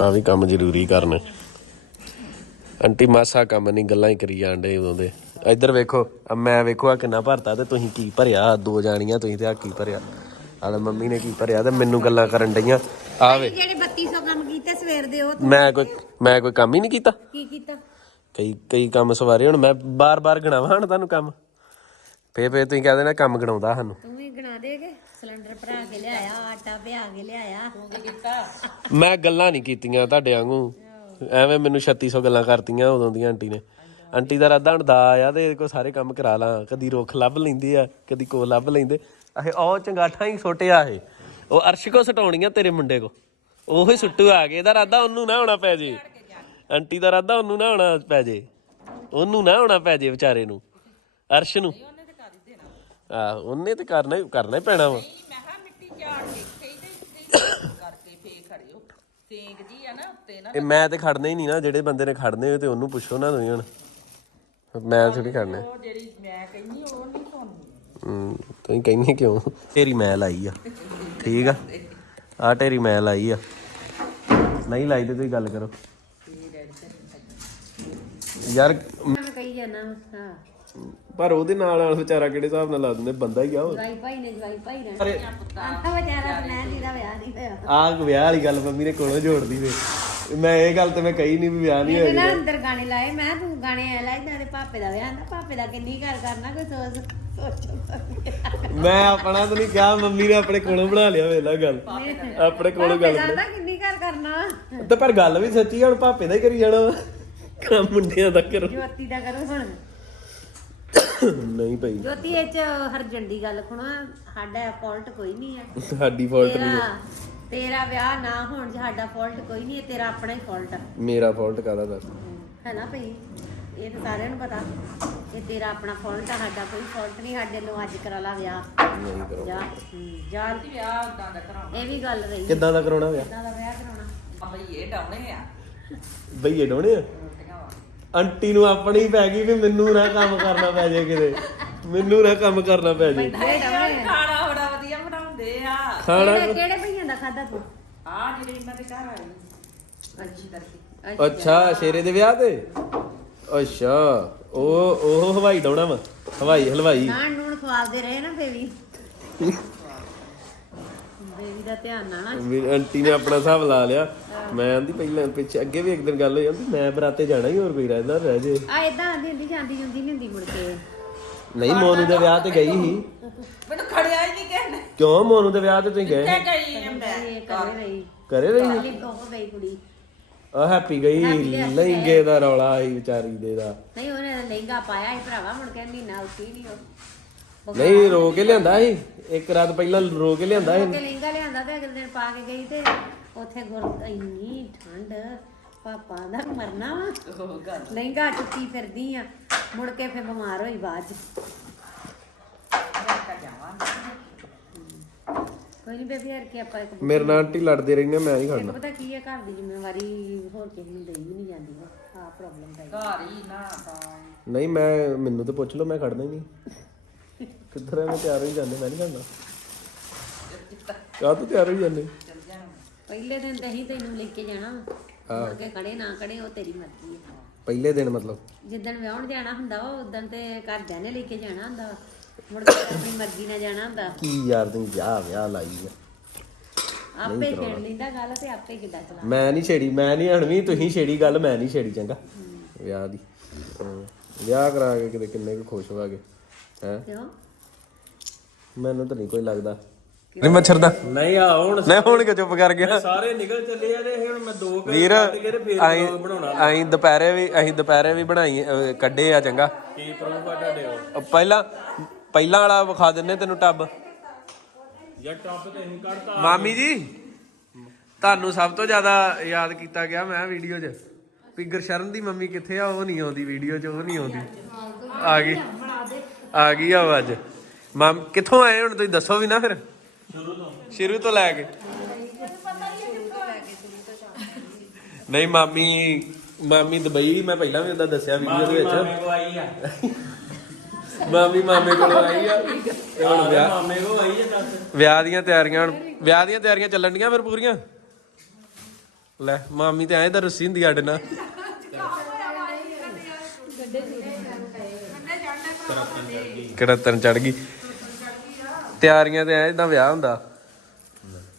ਆ ਵੀ ਕੰਮ ਜ਼ਰੂਰੀ ਕਰਨੇ। ਆਂਟੀ ਮਾਸਾ ਕੰਮ ਨਹੀਂ ਗੱਲਾਂ ਹੀ ਕਰੀ ਜਾਂਦੇ ਉਦੋਂ ਦੇ। ਇੱਧਰ ਵੇਖੋ ਆ ਮੈਂ ਵੇਖੋ ਆ ਕਿੰਨਾ ਭਰਤਾ ਤੇ ਤੁਸੀਂ ਕੀ ਭਰਿਆ ਦੋ ਜਾਣੀਆਂ ਤੁਸੀਂ ਤੇ ਆ ਕੀ ਭਰਿਆ। ਆਲੇ ਮੰਮੀ ਨੇ ਕੀ ਭਰਿਆ ਤੇ ਮੈਨੂੰ ਗੱਲਾਂ ਕਰਨ ਡਈਆਂ। ਆ ਵੇ। ਜਿਹੜੇ 3200 ਕੰਮ ਕੀਤੇ ਸਵੇਰ ਦੇ ਉਹ ਮੈਂ ਕੋਈ ਮੈਂ ਕੋਈ ਕੰਮ ਹੀ ਨਹੀਂ ਕੀਤਾ। ਕੀ ਕੀਤਾ? ਕਈ ਕਈ ਕੰਮ ਸਵਾਰੇ ਹੁਣ ਮੈਂ ਬਾਰ-ਬਾਰ ਗਣਾਵਾਂ ਹੁਣ ਤੁਹਾਨੂੰ ਕੰਮ। ਫੇ ਫੇ ਤੁਸੀਂ ਕਹਿ ਦੇਣਾ ਕੰਮ ਗਣਾਉਂਦਾ ਸਾਨੂੰ। ਤੂੰ ਵੀ ਗਣਾ ਦੇਗੇ ਸਿਲੰਡਰ ਭਰਾ ਕੇ ਲਿਆਇਆ, ਆਟਾ ਪਿਆ ਕੇ ਲਿਆਇਆ। ਤੂੰ ਕੀ ਕੀਤਾ ਮੈਂ ਗੱਲਾਂ ਨਹੀਂ ਕੀਤੀਆਂ ਤੁਹਾਡੇ ਵਾਂਗੂ। ਐਵੇਂ ਮੈਨੂੰ 3600 ਗੱਲਾਂ ਕਰਤੀਆਂ ਉਦੋਂ ਦੀਆਂ ਆਂਟੀ ਨੇ। ਆਂਟੀ ਦਾ ਰਾਦਾ ਹੁਣ ਆ ਤੇ ਇਹਦੇ ਕੋ ਸਾਰੇ ਕੰਮ ਕਰਾ ਲਾਂ। ਕਦੀ ਰੁੱਖ ਲੱਭ ਲੈਂਦੇ ਆ, ਕਦੀ ਕੋ ਲੱਭ ਲੈਂਦੇ। ਆਹੇ, ਉਹ ਚੰਗਾਠਾਂ ਹੀ ਸੁੱਟਿਆ ਇਹ। ਉਹ ਅਰਸ਼ ਕੋ ਸਟਾਉਣੀਆਂ ਤੇਰੇ ਮੁੰਡੇ ਕੋ। ਉਹੋ ਹੀ ਸੁੱਟੂ ਆ ਕੇ, ਇਹਦਾ ਰਾਦਾ ਉਹਨੂੰ ਨਾ ਹੋਣਾ ਪੈ ਜੇ। ਆਂਟੀ ਦਾ ਰਾਦਾ ਉਹਨੂੰ ਨਾ ਹੋਣਾ ਪੈ ਜੇ। ਉਹਨੂੰ ਨਾ ਹੋਣਾ ਪੈ ਜੇ ਵਿਚਾਰੇ ਨੂੰ। ਅਰਸ਼ ਨੂੰ। ਆ ਉਹਨੇ ਤੇ ਕਰਨਾ ਹੀ ਕਰਨਾ ਹੀ ਪੈਣਾ ਵਾ। ਮੈਂ ਕਿਹਾ ਮਿੱਟੀ ਝਾੜ ਕੇ ਇੱਥੇ ਹੀ ਤੇ ਇੱਥੇ ਕਰਕੇ ਫੇ ਖੜਿਓ। ਜੀ ਆ ਨਾ ਉੱਤੇ ਨਾ ਇਹ ਮੈਂ ਤੇ ਖੜਨਾ ਹੀ ਨਹੀਂ ਨਾ ਜਿਹੜੇ ਬੰਦੇ ਨੇ ਖੜਨੇ ਹੋਏ ਤੇ ਉਹਨੂੰ ਪੁੱਛੋ ਨਾ ਤੁਸੀਂ ਹੁਣ। ਮੈਂ ਥੋੜੀ ਖੜਨਾ। ਉਹ ਜਿਹੜੀ ਮੈਂ ਕਹਿੰਦੀ ਉਹ ਨਹੀਂ ਸੁਣਨੀ ਹੂੰ ਤੁਸੀਂ ਕਹਿੰਦੇ ਕਿਉਂ? ਤੇਰੀ ਮੈਂ ਲਾਈ ਆ। ਠੀਕ ਆ? ਆ ਤੇਰੀ ਮੈਂ ਲਾਈ ਆ। ਨਹੀਂ ਲਾਈ ਤੇ ਤੁਸੀਂ ਗੱਲ ਕਰੋ। ਯਾਰ ਮੈਂ ਕਹੀ ਜਾਣਾ ਹਾਂ। ਪਰ ਉਹਦੇ ਨਾਲ ਨਾਲ ਵਿਚਾਰਾ ਕਿਹੜੇ ਹਿਸਾਬ ਨਾਲ ਲਾ ਦਿੰਦੇ? ਬੰਦਾ ਹੀ ਆ ਉਹ। ਜਵਾਈ ਭਾਈ ਨੇ ਜਵਾਈ ਭਾਈ ਨੇ ਆਂਦਾ ਵਿਚਾਰਾ ਮੈਂ ਜਿਹਦਾ ਵਿਆਹ ਨਹੀਂ ਹੋਇਆ। ਆਹ ਵਿਆਹ ਵਾਲੀ ਗੱਲ ਮੰਮੀ ਨੇ ਕੋਲੋਂ ਜੋੜਦੀ ਵੇ। ਮੈਂ ਇਹ ਗੱਲ ਤੇ ਮੈਂ ਕਹੀ ਨਹੀਂ ਵੀ ਵਿਆਹ ਨਹੀਂ ਮੈਂ ਹੋਇਆ ਨਾ ਅੰਦਰ ਗਾਣੇ ਲਾਏ। ਮੈਂ ਕਿਹਾ ਤੂੰ ਗਾਣੇ ਐ ਲਾਈ ਤੇ ਪਾਪੇ ਦਾ ਵਿਆਹ ਆਂਦਾ ਪਾਪੇ ਦਾ ਕਿੰਨੀ ਗੱਲ ਕਰਨਾ ਕੋਈ ਸੋਚ ਸੋਚੋ ਮੈਂ ਆਪਣਾ ਤਾਂ ਨਹੀਂ ਕਿਹਾ ਮੰਮੀ ਨੇ ਆਪਣੇ ਕੋਲੋਂ ਬਣਾ ਲਿਆ ਵੇਲਾ ਗੱਲ। ਆਪਣੇ ਕੋਲੋਂ ਗੱਲ ਕਰਦਾ ਕਿੰਨੀ ਗੱਲ ਕਰਨਾ। ਤੇ ਪਰ ਗੱਲ ਵੀ ਸੱਚੀ ਹੁਣ ਭਾਪੇ ਦਾ ਹੀ ਕਰੀ ਜਾਣਾ ਵਾ। ਕੰਮ ਮੁੰਡਿਆਂ ਦਾ ਕਰੋ। ਜੋਤੀ ਦਾ ਕਰੋ ਹੁਣ। ਨਹੀਂ ਭਾਈ। ਜੋਤੀ ਇਹ ਚ ਹਰਜਣ ਦੀ ਗੱਲ ਸੁਣੋ ਸਾਡਾ ਫਾਲਟ ਕੋਈ ਨਹੀਂ ਹੈ। ਸਾਡੀ ਫਾਲਟ ਨਹੀਂ ਤੇਰਾ ਤੇਰਾ ਵਿਆਹ ਨਾ ਹੋਣ 'ਚ ਸਾਡਾ ਫਾਲਟ ਕੋਈ ਨਹੀਂ ਹੈ ਤੇਰਾ ਆਪਣਾ ਹੀ ਫਾਲਟ ਮੇਰਾ ਫਾਲਟ ਕਾਦਾ ਦੱਸ? ਹੈ ਨਾ ਭਈ? ਇਹ ਤਾਂ ਸਾਰਿਆਂ ਨੂੰ ਪਤਾ ਕਿ ਤੇਰਾ ਆਪਣਾ ਫਾਲਟ ਆ ਸਾਡਾ ਕੋਈ ਫਾਲਟ ਨਹੀਂ ਸਾਡੇ ਨੂੰ ਅੱਜ ਕਰਾ ਲਾ ਵਿਆਹ। ਨਹੀਂ ਕਰੋ ਜਾ ਹਮ, ਜਾ। ਵਿਆਹ ਉਦਾਂ ਦਾ ਕਰਾਉਣਾ? ਇਹ ਵੀ ਗੱਲ ਰਹੀ ਕਿੱਦਾਂ ਦਾ ਕਰਾਉਣਾ ਵਿਆਹ? ਕਿੱਦਾਂ ਦਾ ਵਿਆਹ ਕਰਾਉਣਾ? ਆ ਬਈ ਇਹ ਡਾਉਣੇ ਆ। ਬਈਏ ਡੋਣੇ ਆ? ਆਂਟੀ ਨੂੰ ਆਪਣੀ ਪੈ ਗਈ ਵੀ ਮੈਨੂੰ ਨਾ ਕੰਮ ਕਰਨਾ ਪੈ ਜੇ ਕਿਤੇ। ਮੈਨੂੰ ਨਾ ਕੰਮ ਕਰਨਾ ਪੈ ਜੇ। ਇਹ ਡਬਲ ਖਾਣਾ ਬੜਾ ਵਧੀਆ ਬਣਾਉਂਦੇ ਆ। ਖਾਣਾ ਕਿਹੜੇ ਕਿਹੜੇ ਭਈਆਂ ਦਾ ਖਾਦਾ ਤੂੰ? ਆ ਜਿਹੜੇ ਇਹਨਾਂ ਦੇ ਘਰ ਆਏ। ਅੱਛੀ ਕਰਕੇ ਅੱਛਾ ਸ਼ੇਰੇ ਦੇ ਵਿਆਹ ਤੇ? ਅੱਛਾ ਉਹ ਉਹ ਹਵਾਈ ਡਾਉਣਾ ਵਾ। ਹਵਾਈ ਹਲਵਾਈ। ਨਾਨ ਨੂਣ ਖਵਾਲਦੇ ਰਹੇ ਨਾ ਬੇਬੀ। ਬੇਬੀ ਦਾ ਧਿਆਨ ਨਾ। ਨਾ ਆਂਟੀ ਨੇ ਆਪਣਾ ਹਿਸਾਬ ਲਾ ਲਿਆ। ਮੈਂ ਆਂਦੀ ਪਹਿਲਾਂ ਪਿੱਛੇ ਅੱਗੇ ਵੀ ਇੱਕ ਦਿਨ ਗੱਲ ਹੋਈ ਆਂਦੀ ਮੈਂ ਬਰਾਤੇ ਜਾਣਾ ਹੀ ਹੋਰ ਕੋਈ ਰਹਿੰਦਾ ਰਹਿ ਜੇ। ਆ ਇਦਾਂ ਆਂਦੀ ਹੁੰਦੀ ਜਾਂਦੀ ਜੁੰਦੀ ਨਹੀਂ ਹੁੰਦੀ ਮੁੜ ਕੇ। ਨਹੀਂ ਮੋਨੂ ਦੇ ਵਿਆਹ ਤੇ ਗਈ ਸੀ। ਮੈਨੂੰ ਖੜਿਆ ਹੀ ਨਹੀਂ ਨੇ। ਕਿਉਂ ਮੋਨੂ ਦੇ ਵਿਆਹ ਤੇ ਤੁਸੀਂ ਗਏ ਕਿੱਥੇ ਗਈ ਮੈਂ? ਕਰੇ ਰਹੀ। ਕਰੇ ਰਹੀ? ਉਹ ਗਈ ਕੁੜੀ। ਆ ਹੈਪੀ ਗਈ ਲਹਿੰਗੇ ਦਾ ਰੌਲਾ ਆਈ ਵਿਚਾਰੀ ਦੇ ਦਾ। ਨਹੀਂ ਉਹਨੇ ਲਹਿੰਗਾ ਪਾਇਆ ਸੀ ਭਰਾਵਾ ਮੁੜ ਕੇ ਮਹੀਨਾ ਉੱਤੀ ਨਹੀਂ ਉਹ। ਨਹੀਂ ਰੋ ਕੇ ਲਿਆਂਦਾ ਸੀ? ਇੱਕ ਰਾਤ ਪਹਿਲਾਂ ਰੋ ਕੇ ਲਿਆਂਦਾ ਸੀ। ਕੇ ਲਹਿੰਗਾ ਲਿਆਂਦਾ ਤੇ ਅਗਲੇ ਦਿਨ ਪਾ ਕੇ ਗਈ ਤੇ ਉੱਥੇ ਗੁਰ ਇੰਨੀ ਠੰਡ ਪਾਪਾ ਦਾ ਮਰਨਾ ਵਾ। ਉਹ ਗੱਲ ਲਹਿੰਗਾ ਚੁੱਕੀ ਫਿਰਦੀ ਆ ਮੁੜ ਕੇ ਫਿਰ ਬਿਮਾਰ ਹੋਈ ਬਾਅਦ ਚ। ਮੈਂ ਕਾ ਜਾਵਾਂ। ਕੋਈ ਨਹੀਂ ਬੇਬੀ ਯਾਰ ਕਿ ਆਪਾਂ ਇੱਕ ਮੇਰੇ ਨਾਲ ਆਂਟੀ ਲੜਦੇ ਰਹਿੰਦੇ ਮੈਂ ਹੀ ਖੜਨਾ। ਪਤਾ ਕੀ ਹੈ ਘਰ ਦੀ ਜ਼ਿੰਮੇਵਾਰੀ ਹੋਰ ਕਿਸੇ ਨੂੰ ਦੇਈ ਵੀ ਨਹੀਂ ਜਾਂਦੀ ਆ ਪ੍ਰੋਬਲਮ ਦਾ ਹੀ। ਘਰ ਹੀ ਨਾ ਤਾਂ। ਨਹੀਂ ਮੈਂ ਮੈਨੂੰ ਤੇ ਪੁੱਛ ਲਓ ਮੈਂ ਖੜਨਾ ਹੀ ਨਹੀਂ। ਕਿੱਧਰ ਐਵੇਂ ਤਿਆਰ ਹੋਈ ਜਾਂਦੇ ਮੈਂ ਨਹੀਂ ਖੜਨਾ। ਕਾਹ ਤੋਂ ਤਿਆਰ ਹੋਈ ਜਾਂਦੇ। ਪਹਿਲੇ ਦਿਨ ਤੇ ਹੀ ਤੈਨੂੰ ਲੈ ਕੇ ਜਾਣਾ ਮੁੜ ਕੇ ਖੜੇ ਨਾ ਖੜੇ ਉਹ ਤੇਰੀ ਮਰਜ਼ੀ ਹੈ ਪਹਿਲੇ ਦਿਨ ਮਤਲਬ? ਜਿੱਦਣ ਵਿਆਹਣ ਜਾਣਾ ਹੁੰਦਾ ਵਾ ਉਦੋਂ ਤੇ ਘਰਦਿਆਂ ਨੇ ਲੈ ਕੇ ਜਾਣਾ ਹੁੰਦਾ ਵਾ। ਮੁੜ ਕੇ ਆਪਣੀ ਮਰਜ਼ੀ ਨਾਲ ਜਾਣਾ ਹੁੰਦਾ ਕੀ ਯਾਰ ਤੂੰ ਵਿਆਹ ਵਿਆਹ ਲਾਈ ਆ। ਆਪੇ ਛੇੜ ਲੈਂਦਾ ਗੱਲ ਤੇ ਆਪੇ ਕਿੱਦਾਂ ਚਲਾ ਮੈਂ ਨਹੀਂ ਛੇੜੀ ਮੈਂ ਨਹੀਂ ਹਣਵੀਂ ਤੁਸੀਂ ਛੇੜੀ ਗੱਲ ਮੈਂ ਨਹੀਂ ਛੇੜੀ ਚੰਗਾ। ਵਿਆਹ ਦੀ। ਹਮ, ਵਿਆਹ ਕਰਾ ਕੇ ਕਿਤੇ ਕਿੰਨੇ ਕੁ ਖੁਸ਼ ਹੋਵਾਗੇ ਹੈ? ਕਿਉਂ? ਮੈਨੂੰ ਤਾਂ ਨਹੀਂ ਕੋਈ ਲੱਗਦਾ। ਨਹੀਂ ਮੱਛਰ ਦਾ। ਨਹੀਂ ਆ ਹੁਣ ਨਹੀਂ ਹੁਣ ਕਿ ਚੁੱਪ ਕਰ ਗਿਆ? ਸਾਰੇ ਨਿਕਲ ਚੱਲੇ ਆ ਤੇ ਹੁਣ ਮੈਂ ਦੋ ਵੀਰ ਅਸੀਂ ਅਸੀਂ ਦੁਪਹਿਰੇ ਵੀ ਅਸੀਂ ਦੁਪਹਿਰੇ ਵੀ ਬਣਾਈ ਅਹ, ਕੱਢੇ ਆ ਚੰਗਾ। ਕੀ ਪ੍ਰੂਫ ਆ ਤੁਹਾਡੇ ਪਹਿਲਾਂ ਪਹਿਲਾਂ ਵਾਲਾ ਵਿਖਾ ਦਿੰਨੇ ਤੈਨੂੰ ਟੱਬ। ਯਾ ਟੱਬ ਤੇ ਅਸੀਂ ਕੱਢਤਾ ਮਾਮੀ ਜੀ ਤੁਹਾਨੂੰ ਸਭ ਤੋਂ ਜ਼ਿਆਦਾ ਯਾਦ ਕੀਤਾ ਗਿਆ ਮੈਂ ਵੀਡੀਓ 'ਚ। ਵੀ ਗੁਰਸ਼ਰਨ ਦੀ ਮੰਮੀ ਕਿੱਥੇ ਆ ਉਹ ਨਹੀਂ ਆਉਂਦੀ ਵੀਡੀਓ 'ਚ ਉਹ ਨਹੀਂ ਆਉਂਦੀ। ਆ ਗਈ। ਆ ਗਈ ਆ ਅੱਜ ਮਾਮ ਕਿੱਥੋਂ ਆਏ ਹੁਣ ਤੁਸੀਂ? ਦੱਸੋ ਵੀ ਨਾ ਫਿਰ। ਸ਼ੁਰੂ ਤੋਂ ਸ਼ੁਰੂ ਤੋਂ ਲੈ ਕੇ। ਨਹੀਂ ਮਾਮੀ ਮਾਮੀ ਦੁਬਈ ਮੈਂ ਪਹਿਲਾਂ ਵੀ ਉਹਦਾ ਦੱਸਿਆ ਵੀਡੀਓ ਦੇ ਵਿੱਚ। ਕੋ ਆਈ ਆ। ਮਾਮੀ ਮਾਮੇ ਕੋਲ ਆਈ ਆ। ਤੇ ਹੁਣ ਵਿਆਹ ਮਾਮੇ ਕੋ ਆਈ ਆ ਦੱਸ। ਵਿਆਹ ਦੀਆਂ ਤਿਆਰੀਆਂ ਹੁਣ ਵਿਆਹ ਦੀਆਂ ਤਿਆਰੀਆਂ ਚੱਲਣ ਡੀਆਂ ਫਿਰ ਪੂਰੀਆਂ? ਲੈ ਮਾਮੀ ਤੇ ਐਂ ਤਾਂ ਰੁੱਸੀ ਹੁੰਦੀ ਸਾਡੇ ਨਾਲ। ਕਿਹੜਾ ਤਨ ਚੜ ਗਈ। ਤਿਆਰੀਆਂ ਤੇ ਐ ਇਦਾਂ ਵਿਆਹ ਹੁੰਦਾ।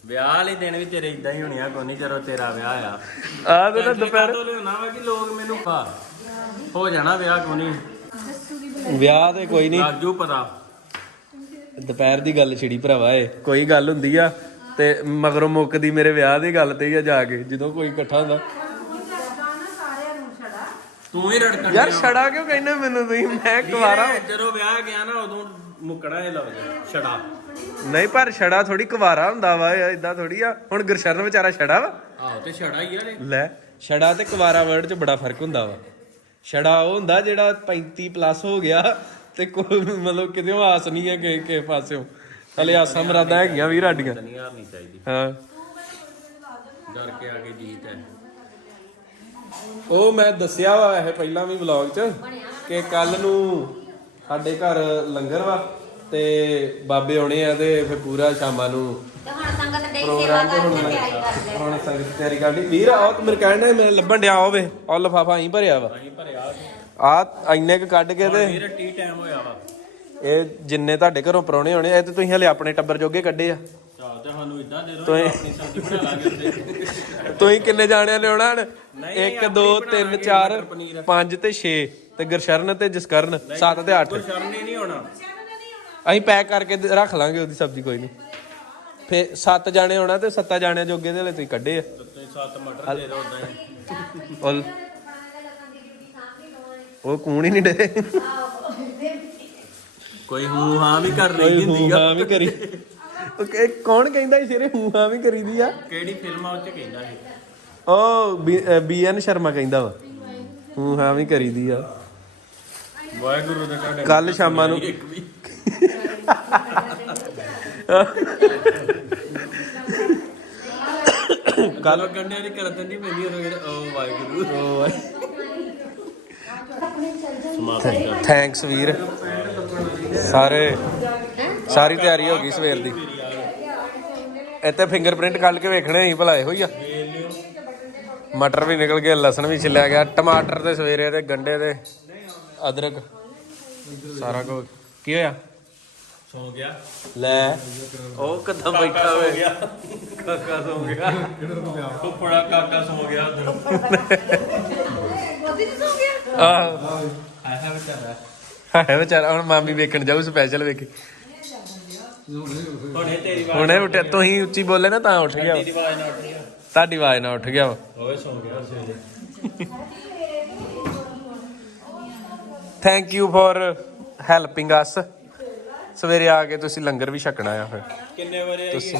ਵਿਆਹ ਵਾਲੇ ਦਿਨ ਵੀ ਤੇਰੇ ਇਦਾਂ ਹੀ ਹੋਣੀਆਂ ਕੋਈ ਨਹੀਂ ਜਦੋਂ ਤੇਰਾ ਵਿਆਹ ਆ। ਆ ਤੇ ਨਾ ਦੁਪਹਿਰ ਤੋਂ ਲਿਆਉਣਾ ਵਾ ਕਿ ਲੋਕ ਮੈਨੂੰ ਪਾ ਹੋ ਜਾਣਾ ਵਿਆਹ ਕੋਈ ਨਹੀਂ। ਵਿਆਹ ਤੇ ਕੋਈ ਨਹੀਂ। ਲੱਗ ਜੂ ਪਤਾ। ਦੁਪਹਿਰ ਦੀ ਗੱਲ ਛਿੜੀ ਭਰਾਵਾ ਏ ਕੋਈ ਗੱਲ ਹੁੰਦੀ ਆ ਤੇ ਮਗਰੋਂ ਮੁੱਕਦੀ ਮੇਰੇ ਵਿਆਹ ਦੀ ਗੱਲ ਤੇ ਹੀ ਆ ਜਾ ਕੇ ਜਦੋਂ ਕੋਈ ਇਕੱਠਾ ਹੁੰਦਾ। ਤੂੰ ਹੀ ਰੜਕਣ ਯਾਰ ਛੜਾ ਕਿਉਂ ਕਹਿੰਦੇ ਮੈਨੂੰ ਤੁਸੀਂ? ਮੈਂ ਕੁਵਾਰਾ। ਵੀਰੇ, ਜਦੋਂ ਵਿਆਹ ਗਿਆ ਨਾ ਉਦੋਂ ਮੁੱਕਣਾ ਇਹ ਲਫ਼ਜ਼ ਛੜਾ। ਨਹੀਂ ਪਰ ਛੜਾ ਥੋੜੀ ਕੁਵਾਰਾ ਹੁੰਦਾ ਵਾ ਇਦਾਂ ਥੋੜੀ ਆ। ਹੁਣ ਗੁਰਸ਼ਰਨ ਵਿਚਾਰਾ ਛੜਾ ਵਾ। ਆਹੋ ਤੇ ਛੜਾ ਹੀ ਯਾਰ ਇਹ। ਲੈ। ਛੜਾ ਤੇ ਕੁਵਾਰਾ ਵਰਡ 'ਚ ਬੜਾ ਫ਼ਰਕ ਹੁੰਦਾ ਵਾ। ਛੜਾ ਉਹ ਹੁੰਦਾ ਜਿਹੜਾ 35 ਪਲੱਸ ਹੋ ਗਿਆ ਤੇ ਕੋਈ ਮਤਲਬ ਕਿਤੇ ਆਸ ਨਹੀਂ ਹੈ ਕਿ ਕਿਸੇ ਪਾਸਿਓਂ। ਹਲੇ ਆਸਾਂ ਮਰਾਦਾ ਹੈਗੀਆਂ ਵੀ ਰਾਡੀਆਂ ਨਹੀਂ ਹਾਰ ਨਹੀਂ ਚਾਹੀਦੀ। ਹਾਂ। ਡਰ ਕੇ ਆ ਕੇ ਜੀਤ ਹੈ। ਉਹ ਮੈਂ ਦੱਸਿਆ ਵਾ ਇਹ ਪਹਿਲਾਂ ਵੀ ਵਲੌਗ 'ਚ ਕਿ ਕੱਲ ਨੂੰ ਸਾਡੇ ਘਰ ਲੰਗਰ ਵਾ ਤੇ ਬਾਬੇ ਆਉਣੇ ਆ ਤੇ ਫਿਰ ਪੂਰਾ ਸ਼ਾਮਾਂ ਨੂੰ ਤੇ ਹੁਣ ਸੰਗਤ ਦੇ ਸੇਵਾ ਕਰਕੇ ਤਿਆਰੀ ਕਰਦੇ ਹੁਣ ਸੰਗਤ ਤਿਆਰੀ ਕਰਨੀ। ਵੀਰ ਆਹ ਤੇ ਮੇਰੇ ਕਹਿਣ ਮੇਰੇ ਲੱਭਣ ਡਿਆ ਹੋਵੇ ਉਹ ਲਫਾਫਾ ਹੀ ਭਰਿਆ ਵਾ। ਭਰਿਆ ਆ ਇੰਨੇ ਕ ਕੱਢ ਕੇ ਤੇ ਵੀਰ ਟੀ ਟਾਈਮ ਹੋਇਆ ਵਾ। ਇਹ ਜਿੰਨੇ ਤੁਹਾਡੇ ਘਰੋਂ ਪਰੌਣੇ ਹੋਣੇ ਇਹ ਤੇ ਤੁਸੀਂ ਹਲੇ ਆਪਣੇ ਟੱਬਰ ਜੋਗੇ ਕੱਢੇ ਆ। ਚਾਹ ਤੇ ਸਾਨੂੰ ਇਦਾਂ ਦੇ ਦੋ ਤੁਸੀਂ- ਆਪਣੀ ਸਬਜ਼ੀ ਬਣਾ ਲਾਂਗੇ ਉੱਤੇ ਤੁਸੀਂ ਕਿੰਨੇ ਜਾਣਿਆਂ ਲਿਆਉਣਾ ਹਣ? ਨਹੀਂ, 1 ਆਪੇ 2 ਹੀ 3 ਬਣਾਵਾਂਗੇ 4 ਮਟਰ ਪਨੀਰ। 5 ਤੇ 6 ਤੇ ਗੁਰਸ਼ਰਨ ਤੇ ਜਸਕਰਨ 7 ਤੇ 8 ਕੋਈ ਸ਼ਰਮ ਹੀ ਨਹੀਂ ਹੋਣਾ। ਅਸੀਂ ਪੈਕ ਕਰਕੇ ਰੱਖ ਲਾਂਗੇ ਉਹਦੀ ਸਬਜ਼ੀ ਕੋਈ ਨਹੀਂ। ਫੇ 7 ਜਾਣੇ ਹੋਣਾ ਤੇ 7 ਜਾਣਿਆਂ ਜੋਗੇ ਦੇ ਹਲੇ ਤੁਸੀਂ ਕੱਢੇ ਆ। ਤੇ ਸੱਤ ਮਟਰ ਦੇ ਦੋ ਉਦਾਂ ਹੀ। ਉਹ ਕੂਣ ਹੀ ਨਹੀਂ ਡੇ ਕੋਈ ਹੂੰ ਹਾਂ ਵੀ ਕਰ ਹੂੰ ਹੁੰਦੀ ਆ। ਹਾਂ ਵੀ ਕਰੀ। ਉਹ ਕਿ- ਕੌਣ ਕਹਿੰਦਾ ਸੀ ਸਿਰੇ ਹੂੰ ਹਾਂ ਵੀ ਕਰੀਦੀ ਆ? ਕਿਹੜੀ ਫਿਲਮ ਆ ਉਹ ਚ ਕਹਿੰਦਾ ਸੀ? ਉਹ ਬੀਐਨ ਸ਼ਰਮਾ ਕਹਿੰਦਾ ਵਾ। ਹੂੰ ਹਾਂ ਵੀ ਕਰੀਦੀ ਆ। ਵਾਹਿਗੁਰੂ ਦੇ ਤੁਹਾਡੇ ਕੱਲ ਸ਼ਾਮਾਂ ਨੂੰ ਇੱਕ ਵੀ। ਕੱਲ ਗੰਡਿਆਂ ਦੀ ਕਰਤ ਨਹੀਂ ਪੈਂਦੀ ਉਹ ਉਹ ਵਾਹਿਗੁਰੂ। ਸਮਾਪਤੀ ਕਰ ਥੈਂਕਸ ਵੀਰ। ਸਾਰੇ ਸਾਰੀ ਤਿਆਰੀ ਹੋ ਗਈ ਸਵੇਰ ਦੀ। ਇੱਥੇ ਫਿੰਗਰਪ੍ਰਿੰਟ ਕੱਢ ਕੇ ਵੇਖਣੇ ਸੀ ਭਲਾ ਇਹੋ ਹੀ ਆ। ਮਟਰ ਵੀ ਨਿਕਲ ਗਏ ਲਸਣ ਵੀ ਛਿੱਲਿਆ ਗਿਆ। ਟਮਾਟਰ ਤੇ ਸਵੇਰੇ ਤੇ ਗੰਡੇ ਤੇ ਅਦਰਕ। ਸਾਰਾ ਕੁਝ। ਕੀ ਹੋਇਆ? ਸੌ ਗਿਆ। ਲੈ। ਉਹ ਕਦੋਂ ਬੈਠਾ ਹੋਵੇ ਕਾਕਾ ਸੌ ਗਿਆ। ਫੁੱਫੜਾ ਕਾਕਾ ਸੌ ਗਿਆ ਉਧਰ। ਆਹ। ਆਇਆ ਵਿਚਾਰਾ। ਹੈ ਵਿਚਾਰਾ। ਹੁਣ ਮਾਮੀ ਵੇਖਣ ਜਾਊ ਸਪੈਸ਼ਲ ਵੇਖੀ। ਹੁਣੇ ਤੇਰੀ ਆਵਾਜ਼ ਹੁਣੇ ਉੱਠਿਆ। ਤੁਸੀਂ ਉੱਚੀ ਬੋਲੇ ਨਾ ਤਾਂ ਉੱਠ ਗਿਆ। ਵਾ। ਤੇਰੀ ਆਵਾਜ਼ ਨਾਲ ਉੱਠ ਗਿਆ। ਤੁਹਾਡੀ ਆਵਾਜ਼ ਨਾਲ ਉੱਠ ਗਿਆ ਵਾ। ਓਏ ਸੌ ਗਿਆ ਸਵੇਰੇ। Thank you for helping us ਸਵੇਰੇ ਆ ਕੇ ਤੁਸੀਂ ਲੰਗਰ ਵੀ ਛਕਣਾ ਆ ਫਿਰ। ਕਿੰਨੇ ਵਜੇ ਤੁਸੀਂ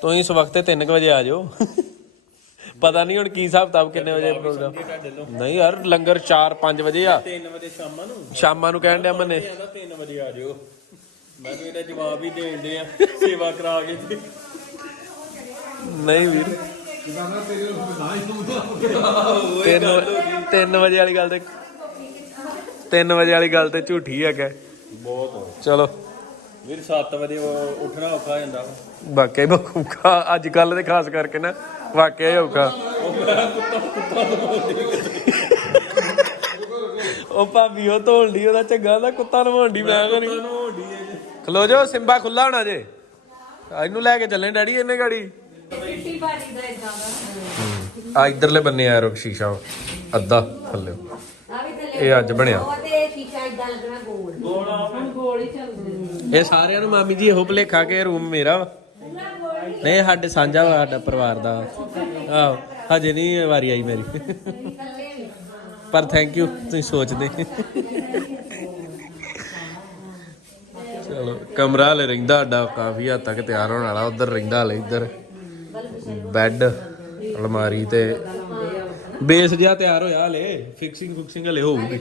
ਤੁਸੀਂ ਇਸ ਵਕਤ 3 ਵਜੇ ਆ ਜਾਓ। ਪਤਾ ਨਹੀਂ ਹੁਣ ਕੀ ਹਿਸਾਬ ਕਿਤਾਬ ਕਿੰਨੇ ਵਜੇ ਪ੍ਰੋਗਰਾਮ ਨਹੀਂ ਯਾਰ ਲੰਗਰ 4 5 ਵਜੇ ਆ। 3 ਵਜੇ ਸ਼ਾਮਾਂ ਨੂੰ? ਸ਼ਾਮਾਂ ਨੂੰ ਕਹਿਣ ਡਿਆ ਮੰਨੇ। ਕਹਿੰਦਾ 3 ਵਜੇ ਆ ਜਿਓ। ਮੈਂ ਤਾਂ ਇਹਦਾ ਜਵਾਬ ਹੀ ਦੇਣ ਦੇ ਆ ਸੇਵਾ ਕਰਾ ਕੇ ਨਹੀਂ ਵੀਰ। ਤਿੰਨ ਤਿੰਨ ਵਜੇ ਵਾਲੀ ਗੱਲ ਤੇ 3 ਵਜੇ ਵਾਲੀ ਗੱਲ ਤੇ ਝੂਠੀ ਹੈ ਕਿ। ਬਹੁਤ ਚਲੋ। ਵੀਰ 7 ਵਜੇ ਉੱਠਣਾ ਔਖਾ ਹੋ ਜਾਂਦਾ ਵਾ। ਵਾਕਿਆ ਹੀ ਬਖੂਖਾ ਅੱਜ ਕੱਲ ਦੇ ਖਾਸ ਕਰਕੇ ਨਾ ਵਾਕਿਆ ਹੀ ਔਖਾ। ਉਹ ਭਾਬੀ ਉਹ ਧੋਣ ਦੀ ਉਹਦਾ ਚੰਗਾ ਦਾ ਕੁੱਤਾ ਨਵਾਉਣ ਦੀ ਮੈਂ ਕਰੀ ਖਲੋ ਜੋ ਸਿੰਬਾ ਖੁੱਲਾ ਹੋਣਾ ਜੇ। ਇਹਨੂੰ ਲੈ ਕੇ ਚੱਲੇ ਡੈਡੀ ਇਹਨੇ ਗਾੜੀ। ਆ ਇਧਰਲੇ ਬੰਨੇ ਆ ਰੁਕ ਸ਼ੀਸ਼ਾ। ਅੱਧਾ ਥੱਲੇ। ਇਹ ਅੱਜ ਬਣਿਆ। ਤੇ ਸ਼ੀਸ਼ਾ ਇਦਾਂ ਲੱਗਣਾ ਗੋਲ। ਇਹ ਸਾਰਿਆਂ ਨੂੰ ਮਾਮੀ ਜੀ ਇਹੋ ਭਲੇਖਾ ਕਿ ਰੂਮ ਮੇਰਾ ਵਾ। ਨਹੀਂ ਸਾਡੇ ਸਾਂਝਾ ਵਾ ਸਾਡਾ ਪਰਿਵਾਰ ਦਾ। ਆਹੋ ਹਜੇ ਨਹੀਂ ਵਾਰੀ ਆਈ ਮੇਰੀ। ਪਰ ਥੈਂਕ ਯੂ ਤੁਸੀਂ ਸੋਚਦੇ। ਚਲੋ ਕਮਰਾ ਹਲੇ ਰਹਿੰਦਾ ਸਾਡਾ ਕਾਫੀ ਹੱਦ ਤੱਕ ਤਿਆਰ ਹੋਣ ਵਾਲਾ। ਉਧਰ ਰਹਿੰਦਾ ਹਲੇ ਇੱਧਰ। ਬੈੱਡ ਅਲਮਾਰੀ ਤੇ ਬੇਸ ਜਿਹਾ ਤਿਆਰ ਹੋਇਆ ਹਲੇ ਫਿਕਸਿੰਗ ਫੁਕਸਿੰਗ ਹਲੇ ਹੋਊਗੀ।